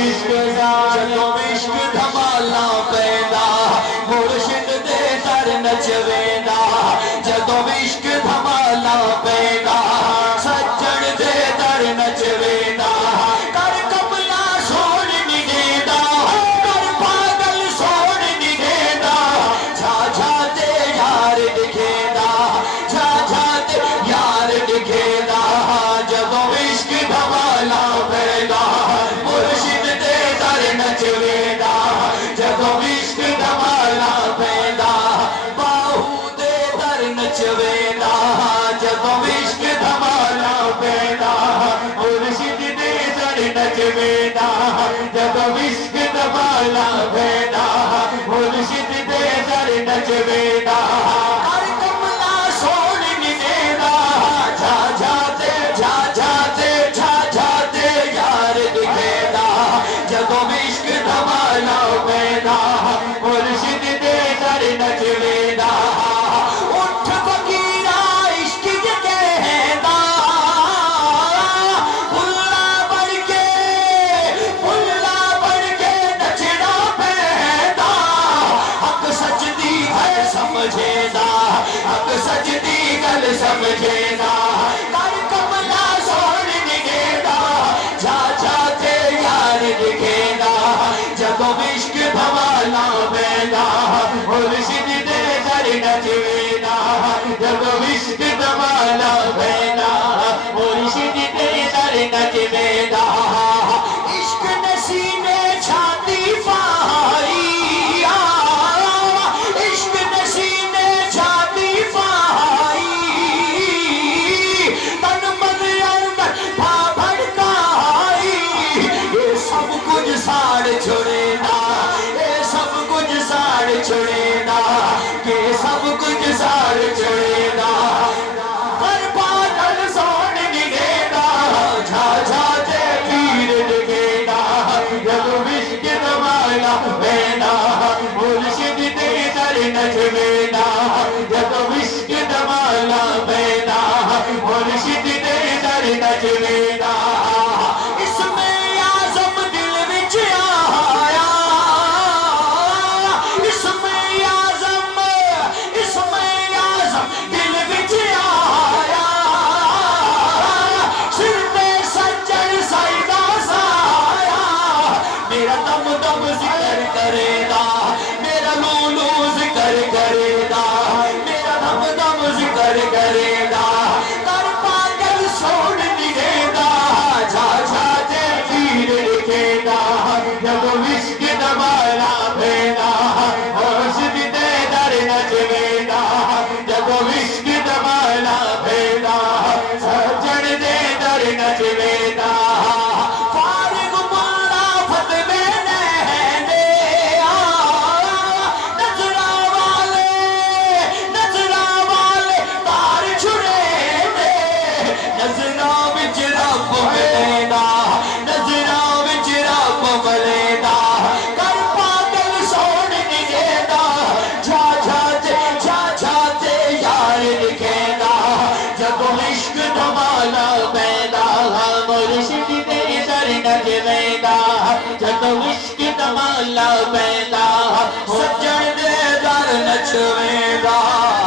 عشق جدوں عشق دھمالا پیدا مرشد دے در نچویندا جدوں عشق دھمالا پیدا سجن دے در نچویندا کر کملا سون نگیدا کر پاگل سون نگیدا جھا جھا تے یار دکھیدا جھا جھا تے یار دکھیدا جدوں عشق دھمالا پیدا مرشد دے در نچویندا جدوں عشق دھمالا پیدا باہو دے در نچویندا جدوں عشق دھمالا پیدا مرشد دے در نچویندا جدوں عشق دھمالا پیدا مرشد دے در نچویندا ہر کملا سون نگیدا جھا جھا تے جھا جھا تے جھا جھا تے یار دکھیدا جدوں عشق دھمالا پیدا مرشد دے در نچویندا اٹھ فقیرا عشق یہ کہندا پھلا بڑھ کے نچنا پیندا حق سچ دی گل سمجھیدا حق سچ دی گل سمجھیدا کر کملا سون نگیدا جھا جھا تے یار دکھیدا جدوں عشق دھمالا پیدا مرشد دے در نچویندا جدوں عشق دھمالا پیدا مرشد دے در نچویندا عشق نسینے چھاتی پائی عشق نسینے چھاتی پائی تن من اندر بھا بھڑکائی یہ سب کچھ ساڑ چھوڑینا یہ سب کچھ ساڑ چھوڑینا یہ سب کچھ ساڑ چھوڑینا پر بادل سون نگیدا جھا جھا تے پیر دکھیدا جدوں عشق دھمالا پیدا مرشد دے در نچویندا جدوں عشق دھمالا پیدا مرشد دے در نچویندا اس میں اعظم دل وچ آیا اس میں اعظم دل وچ آیا سر پہ سجن سجدہ سایا میرا دم دم ذکر کرے گا میرا لولو ذکر کرے گا میرا دم دم ذکر کرے گا کر پاگل سون نگیدا جھا جھا تے پیر دکھیدا جدوں عشق دھمالا پیدا مرشد دے در نچویندا جدوں عشق دھمالا پیدا سجن دے در نچویندا فارغ ملا فتوے نہنے نظراں والے تار چھڑے دے نظراں وچ رب ملیدا نظراں وچ رب ملیدا کر پاگل سون نگیدا جھا جھا تے یار دکھیدا جدوں عشق دھمالا پیدا مرشد دے در نچویندا جدوں عشق دھمالا پیدا سجن دے در نچویندا